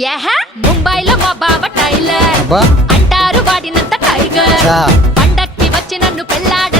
యహ ముంబైలో మా బావ టైలర్ అంటారు వాడినంత టైగర్ పండక్కి వచ్చి నన్ను పెళ్ళాడు